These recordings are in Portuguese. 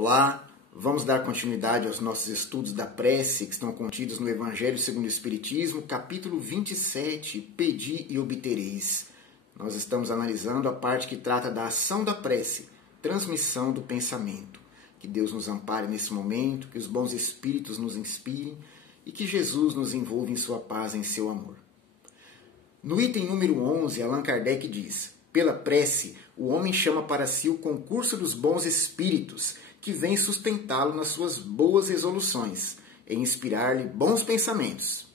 Olá, vamos dar continuidade aos nossos estudos da prece que estão contidos no Evangelho segundo o Espiritismo, capítulo 27, Pedi e obtereis. Nós estamos analisando a parte que trata da ação da prece, transmissão do pensamento. Que Deus nos ampare nesse momento, que os bons espíritos nos inspirem e que Jesus nos envolva em sua paz, em seu amor. No item número 11, Allan Kardec diz: pela prece, o homem chama para si o concurso dos bons espíritos, que vem sustentá-lo nas suas boas resoluções, e inspirar-lhe bons pensamentos.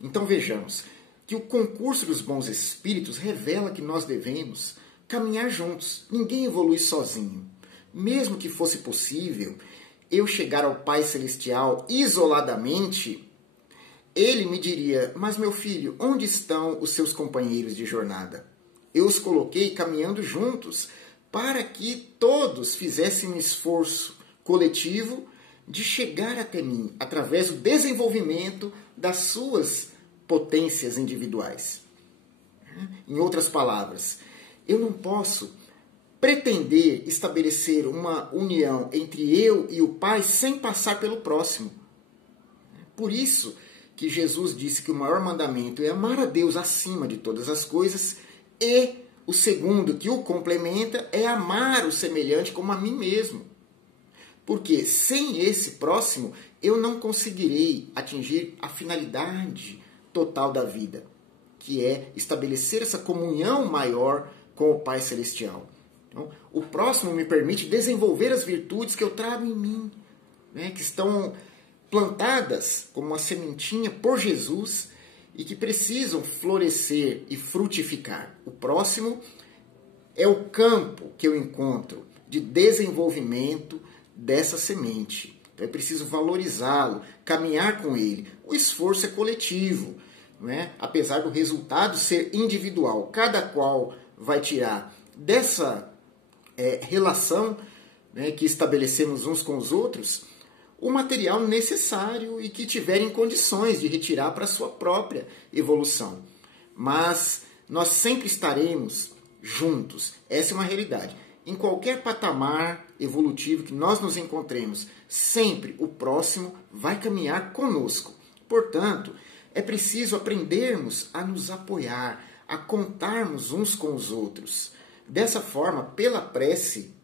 Então vejamos que o concurso dos bons espíritos revela que nós devemos caminhar juntos. Ninguém evolui sozinho. Mesmo que fosse possível eu chegar ao Pai Celestial isoladamente, ele me diria: mas meu filho, onde estão os seus companheiros de jornada? Eu os coloquei caminhando juntos para que todos fizessem um esforço coletivo de chegar até mim através do desenvolvimento das suas potências individuais. Em outras palavras, eu não posso pretender estabelecer uma união entre eu e o Pai sem passar pelo próximo. Por isso que Jesus disse que o maior mandamento é amar a Deus acima de todas as coisas, e o segundo, que o complementa, é amar o semelhante como a mim mesmo. Porque sem esse próximo, eu não conseguirei atingir a finalidade total da vida, que é estabelecer essa comunhão maior com o Pai Celestial. Então, o próximo me permite desenvolver as virtudes que eu trago em mim, né, que estão plantadas como uma sementinha por Jesus e que precisam florescer e frutificar. O próximo é o campo que eu encontro de desenvolvimento dessa semente. Então é preciso valorizá-lo, caminhar com ele. O esforço é coletivo, não é? Apesar do resultado ser individual. Cada qual vai tirar dessa relação, né, que estabelecemos uns com os outros, o material necessário e que tiverem condições de retirar para a sua própria evolução. Mas nós sempre estaremos juntos. Essa é uma realidade. Em qualquer patamar evolutivo que nós nos encontremos, sempre o próximo vai caminhar conosco. Portanto, é preciso aprendermos a nos apoiar, a contarmos uns com os outros. Dessa forma, pela prece,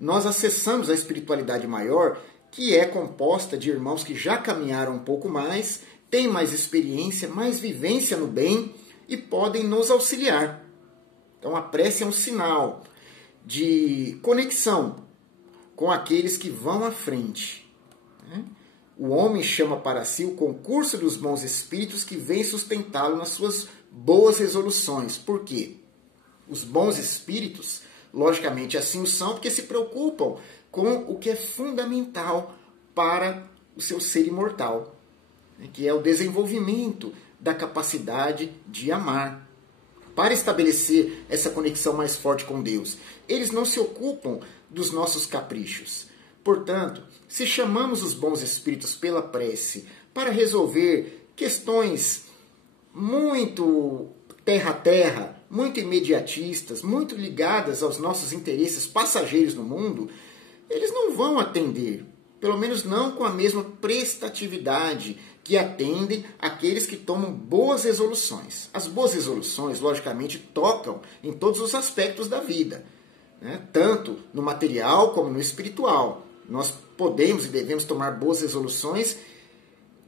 nós acessamos a espiritualidade maior, que é composta de irmãos que já caminharam um pouco mais, têm mais experiência, mais vivência no bem e podem nos auxiliar. Então a prece é um sinal de conexão com aqueles que vão à frente. O homem chama para si o concurso dos bons espíritos que vem sustentá-lo nas suas boas resoluções. Por quê? Os bons espíritos, logicamente, assim o são, porque se preocupam com o que é fundamental para o seu ser imortal, que é o desenvolvimento da capacidade de amar. Para estabelecer essa conexão mais forte com Deus, eles não se ocupam dos nossos caprichos. Portanto, se chamamos os bons espíritos pela prece para resolver questões muito terra a terra, muito imediatistas, muito ligadas aos nossos interesses passageiros no mundo, eles não vão atender, pelo menos não com a mesma prestatividade que atendem aqueles que tomam boas resoluções. As boas resoluções, logicamente, tocam em todos os aspectos da vida, né? Tanto no material como no espiritual. Nós podemos e devemos tomar boas resoluções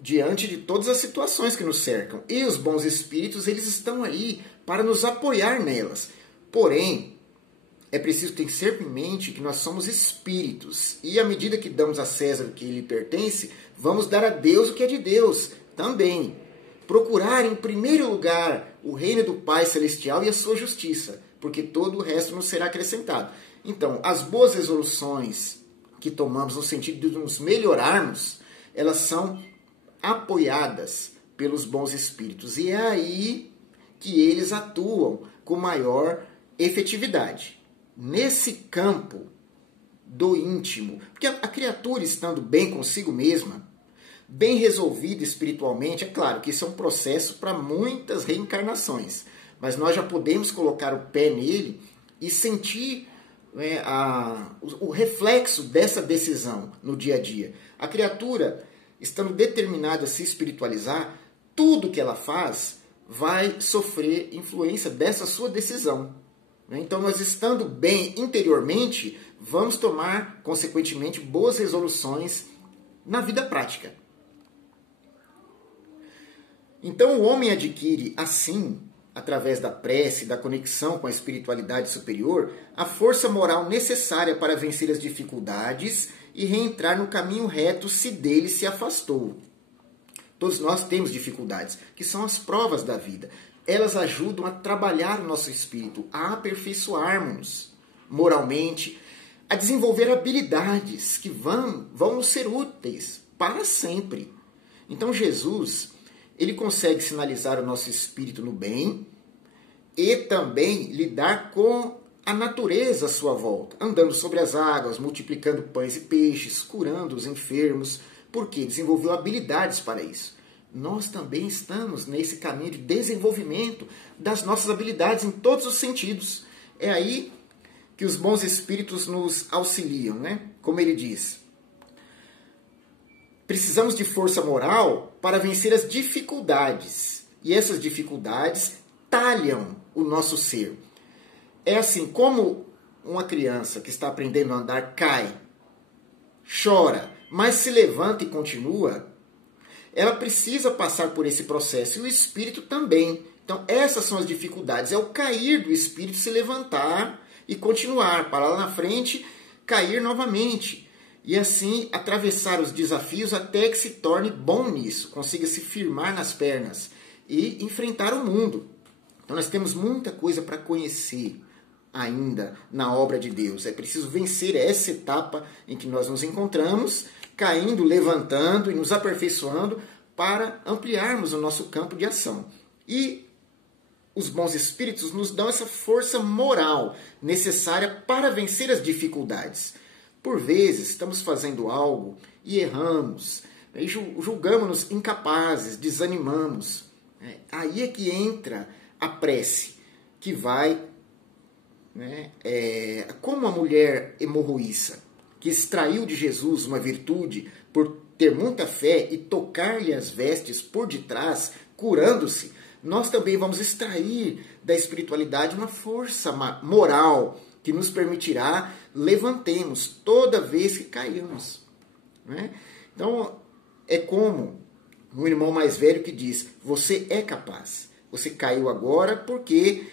diante de todas as situações que nos cercam. E os bons espíritos, eles estão aí para nos apoiar nelas. Porém, é preciso ter sempre em mente que nós somos espíritos. E à medida que damos a César o que lhe pertence, vamos dar a Deus o que é de Deus também. Procurar, em primeiro lugar, o reino do Pai Celestial e a sua justiça, porque todo o resto nos será acrescentado. Então, as boas resoluções que tomamos no sentido de nos melhorarmos, elas são apoiadas pelos bons espíritos. E é aí que eles atuam com maior efetividade. Nesse campo do íntimo, porque a criatura estando bem consigo mesma, bem resolvida espiritualmente, é claro que isso é um processo para muitas reencarnações, mas nós já podemos colocar o pé nele e sentir o reflexo dessa decisão no dia a dia. A criatura, estando determinada a se espiritualizar, tudo que ela faz vai sofrer influência dessa sua decisão. Então, nós estando bem interiormente, vamos tomar, consequentemente, boas resoluções na vida prática. Então, o homem adquire, assim, através da prece, da conexão com a espiritualidade superior, a força moral necessária para vencer as dificuldades e reentrar no caminho reto se dele se afastou. Todos nós temos dificuldades, que são as provas da vida. Elas ajudam a trabalhar o nosso espírito, a aperfeiçoarmos moralmente, a desenvolver habilidades que vão nos ser úteis para sempre. Então Jesus, ele consegue sinalizar o nosso espírito no bem e também lidar com a natureza à sua volta, andando sobre as águas, multiplicando pães e peixes, curando os enfermos, porque desenvolveu habilidades para isso. Nós também estamos nesse caminho de desenvolvimento das nossas habilidades em todos os sentidos. É aí que os bons espíritos nos auxiliam, né? Como ele diz, precisamos de força moral para vencer as dificuldades. E essas dificuldades talham o nosso ser. É assim, como uma criança que está aprendendo a andar cai, chora, mas se levanta e continua, ela precisa passar por esse processo. E o espírito também. Então, essas são as dificuldades. É o cair do espírito, se levantar e continuar. Para lá na frente, cair novamente. E assim, atravessar os desafios até que se torne bom nisso. Consiga se firmar nas pernas e enfrentar o mundo. Então, nós temos muita coisa para conhecer ainda na obra de Deus. É preciso vencer essa etapa em que nós nos encontramos, caindo, levantando e nos aperfeiçoando para ampliarmos o nosso campo de ação. E os bons espíritos nos dão essa força moral necessária para vencer as dificuldades. Por vezes, estamos fazendo algo e erramos, e julgamos-nos incapazes, desanimamos. Aí é que entra a prece, que vai, como a mulher hemorroíça, que extraiu de Jesus uma virtude por ter muita fé e tocar-lhe as vestes por detrás, curando-se, nós também vamos extrair da espiritualidade uma força moral que nos permitirá levantemos toda vez que caímos. Então, é como um irmão mais velho que diz, você é capaz. Você caiu agora porque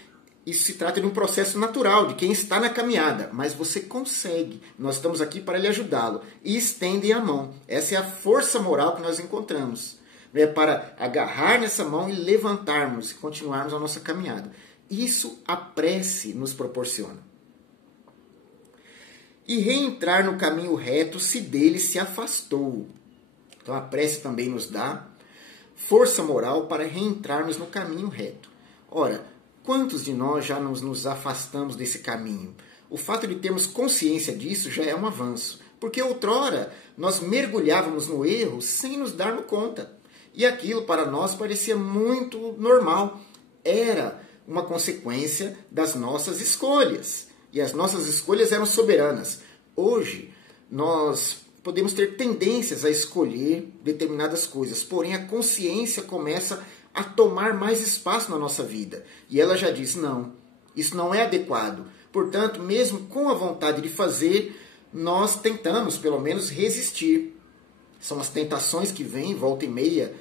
isso se trata de um processo natural, de quem está na caminhada, mas você consegue. Nós estamos aqui para lhe ajudá-lo. E estendem a mão. Essa é a força moral que nós encontramos. É para agarrar nessa mão e levantarmos e continuarmos a nossa caminhada. Isso a prece nos proporciona. E reentrar no caminho reto se dele se afastou. Então a prece também nos dá força moral para reentrarmos no caminho reto. Ora, quantos de nós já nos afastamos desse caminho? O fato de termos consciência disso já é um avanço. Porque outrora nós mergulhávamos no erro sem nos darmos conta. E aquilo para nós parecia muito normal. Era uma consequência das nossas escolhas. E as nossas escolhas eram soberanas. Hoje, nós podemos ter tendências a escolher determinadas coisas. Porém, a consciência começa a tomar mais espaço na nossa vida. E ela já diz, não, isso não é adequado. Portanto, mesmo com a vontade de fazer, nós tentamos, pelo menos, resistir. São as tentações que vêm, volta e meia,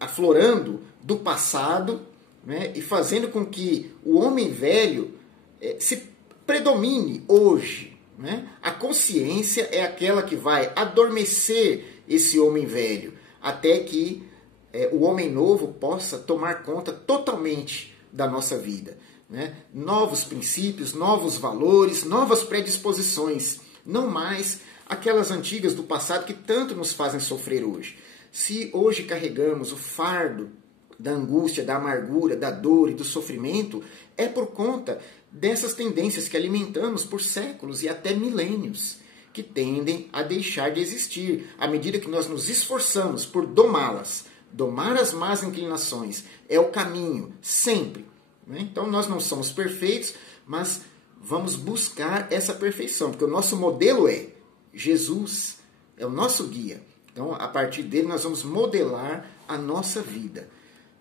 aflorando do passado, e fazendo com que o homem velho se predomine hoje. A consciência é aquela que vai adormecer esse homem velho, até que o homem novo possa tomar conta totalmente da nossa vida. Novos princípios, novos valores, novas predisposições, não mais aquelas antigas do passado que tanto nos fazem sofrer hoje. Se hoje carregamos o fardo da angústia, da amargura, da dor e do sofrimento, é por conta dessas tendências que alimentamos por séculos e até milênios, que tendem a deixar de existir à medida que nós nos esforçamos por domá-las. Domar as más inclinações é o caminho, sempre. Então nós não somos perfeitos, mas vamos buscar essa perfeição, porque o nosso modelo é Jesus, é o nosso guia. Então, a partir dele, nós vamos modelar a nossa vida.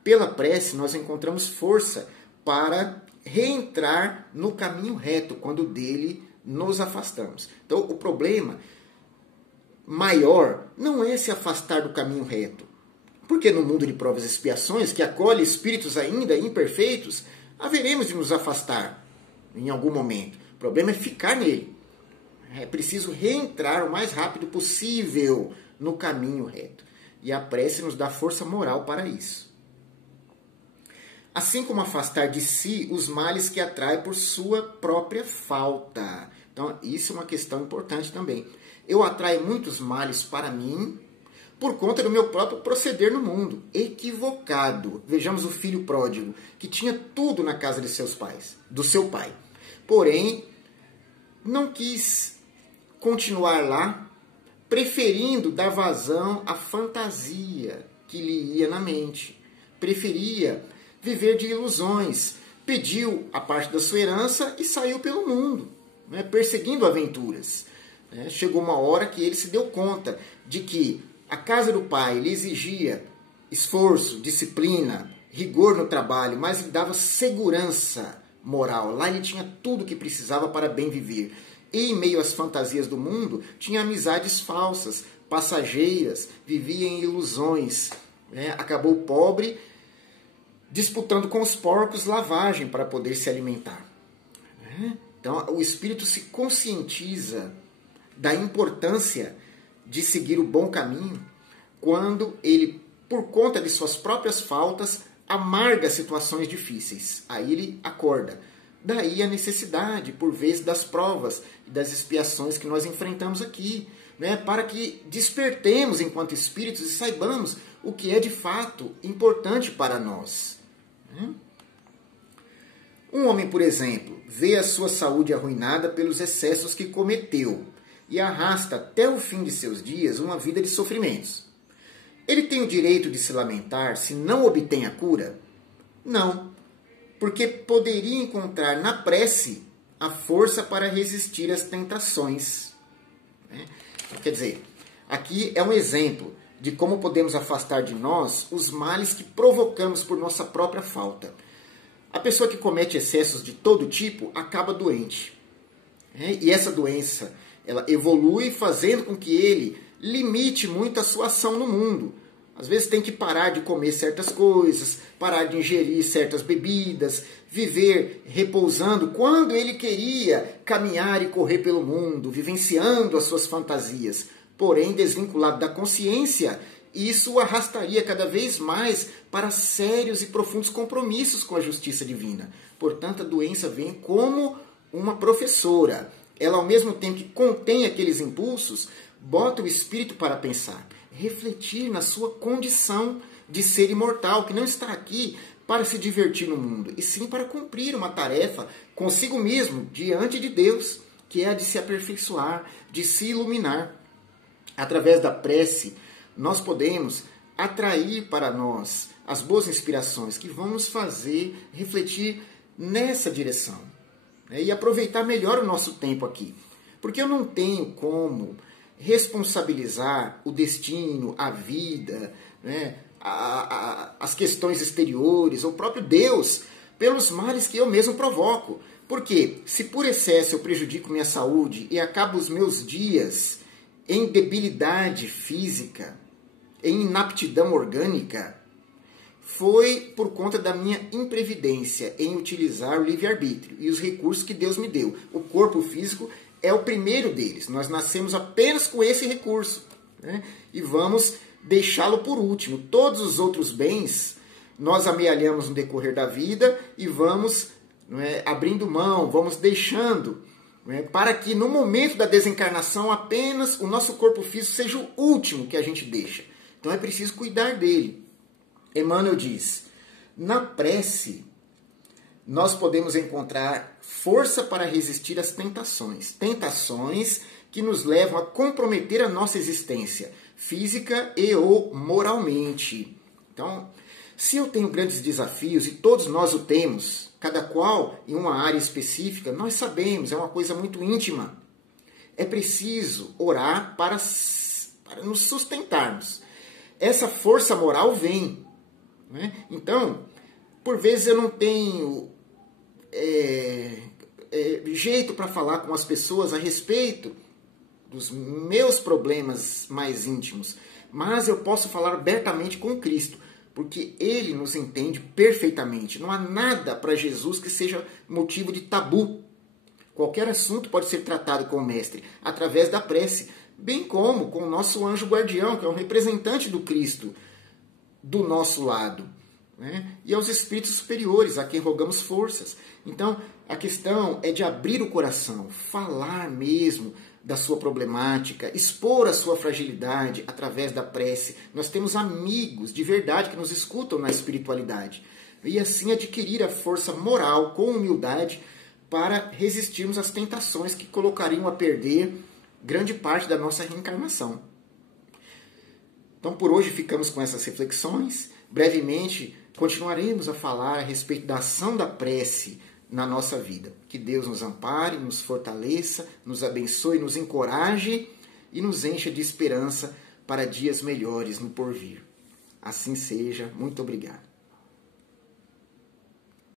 Pela prece, nós encontramos força para reentrar no caminho reto, quando dele nos afastamos. Então, o problema maior não é se afastar do caminho reto. Porque no mundo de provas e expiações, que acolhe espíritos ainda imperfeitos, haveremos de nos afastar em algum momento. O problema é ficar nele. É preciso reentrar o mais rápido possível no caminho reto. E a prece nos dá força moral para isso. Assim como afastar de si os males que atrai por sua própria falta. Então, isso é uma questão importante também. Eu atraio muitos males para mim por conta do meu próprio proceder no mundo. Equivocado. Vejamos o filho pródigo, que tinha tudo na casa de seus pais, do seu pai. Porém, não quis continuar lá, preferindo dar vazão à fantasia que lhe ia na mente. Preferia viver de ilusões. Pediu a parte da sua herança e saiu pelo mundo, né, perseguindo aventuras. Chegou uma hora que ele se deu conta de que a casa do pai lhe exigia esforço, disciplina, rigor no trabalho, mas lhe dava segurança moral. Lá ele tinha tudo o que precisava para bem viver. E em meio às fantasias do mundo, tinha amizades falsas, passageiras, vivia em ilusões. Acabou pobre, disputando com os porcos lavagem para poder se alimentar. Então, o espírito se conscientiza da importância de seguir o bom caminho quando ele, por conta de suas próprias faltas, amarga situações difíceis. Aí ele acorda. Daí a necessidade, por vezes, das provas e das expiações que nós enfrentamos aqui, para que despertemos enquanto espíritos e saibamos o que é de fato importante para nós. Um homem, por exemplo, vê a sua saúde arruinada pelos excessos que cometeu e arrasta até o fim de seus dias uma vida de sofrimentos. Ele tem o direito de se lamentar se não obtém a cura? Não, porque poderia encontrar na prece a força para resistir às tentações. Quer dizer, aqui é um exemplo de como podemos afastar de nós os males que provocamos por nossa própria falta. A pessoa que comete excessos de todo tipo acaba doente. E essa doença, ela evolui fazendo com que ele limite muito a sua ação no mundo. Às vezes tem que parar de comer certas coisas, parar de ingerir certas bebidas, viver repousando quando ele queria caminhar e correr pelo mundo, vivenciando as suas fantasias. Porém, desvinculado da consciência, isso o arrastaria cada vez mais para sérios e profundos compromissos com a justiça divina. Portanto, a doença vem como uma professora. Ela, ao mesmo tempo que contém aqueles impulsos, bota o espírito para pensar, refletir na sua condição de ser imortal, que não está aqui para se divertir no mundo, e sim para cumprir uma tarefa consigo mesmo, diante de Deus, que é a de se aperfeiçoar, de se iluminar. Através da prece, nós podemos atrair para nós as boas inspirações que vão nos fazer refletir nessa direção, e aproveitar melhor o nosso tempo aqui. Porque eu não tenho como responsabilizar o destino, a vida, as questões exteriores, ou o próprio Deus, pelos males que eu mesmo provoco. Porque se por excesso eu prejudico minha saúde e acabo os meus dias em debilidade física, em inaptidão orgânica, foi por conta da minha imprevidência em utilizar o livre-arbítrio e os recursos que Deus me deu. O corpo físico é o primeiro deles. Nós nascemos apenas com esse recurso, e vamos deixá-lo por último. Todos os outros bens nós amealhamos no decorrer da vida e vamos abrindo mão, vamos deixando, para que no momento da desencarnação apenas o nosso corpo físico seja o último que a gente deixa. Então é preciso cuidar dele. Emmanuel diz, na prece nós podemos encontrar força para resistir às tentações. Tentações que nos levam a comprometer a nossa existência, física e ou moralmente. Então, Se eu tenho grandes desafios, e todos nós o temos, cada qual em uma área específica, nós sabemos, é uma coisa muito íntima. É preciso orar para nos sustentarmos. Essa força moral vem. Né? Então, por vezes eu não tenho jeito para falar com as pessoas a respeito dos meus problemas mais íntimos, mas eu posso falar abertamente com Cristo, porque Ele nos entende perfeitamente. Não há nada para Jesus que seja motivo de tabu. Qualquer assunto pode ser tratado com o Mestre através da prece, bem como com o nosso anjo guardião, que é um representante do Cristo do nosso lado, né? E aos espíritos superiores, a quem rogamos forças. Então, a questão é de abrir o coração, falar mesmo da sua problemática, expor a sua fragilidade através da prece. Nós temos amigos de verdade que nos escutam na espiritualidade. E assim adquirir a força moral com humildade para resistirmos às tentações que colocariam a perder grande parte da nossa reencarnação. Então, por hoje ficamos com essas reflexões. Brevemente, continuaremos a falar a respeito da ação da prece na nossa vida. Que Deus nos ampare, nos fortaleça, nos abençoe, nos encoraje e nos encha de esperança para dias melhores no porvir. Assim seja. Muito obrigado.